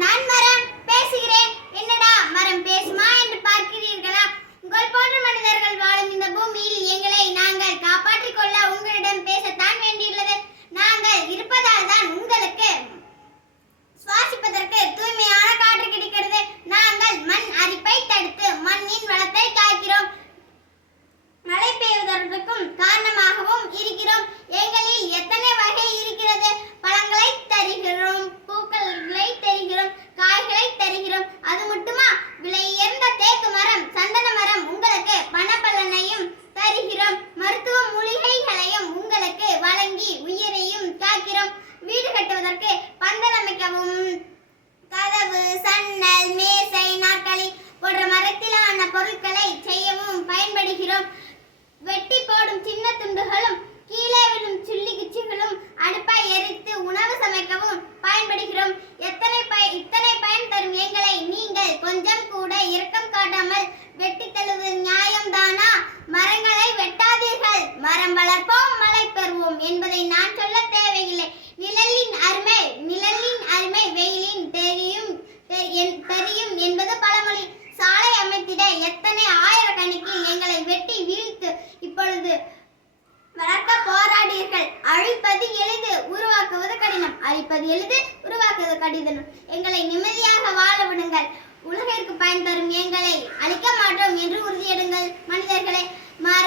nein, nein. பொருட்களை அழிப்பது எளிது உருவாக்குவது கடிதம். எங்களை நிம்மதியாக வாழ விடுங்கள். உலகிற்கு பயன் தரும் எங்களை அழிக்க மாட்டோம் என்று உறுதியிடுங்கள் மனிதர்களை. மாற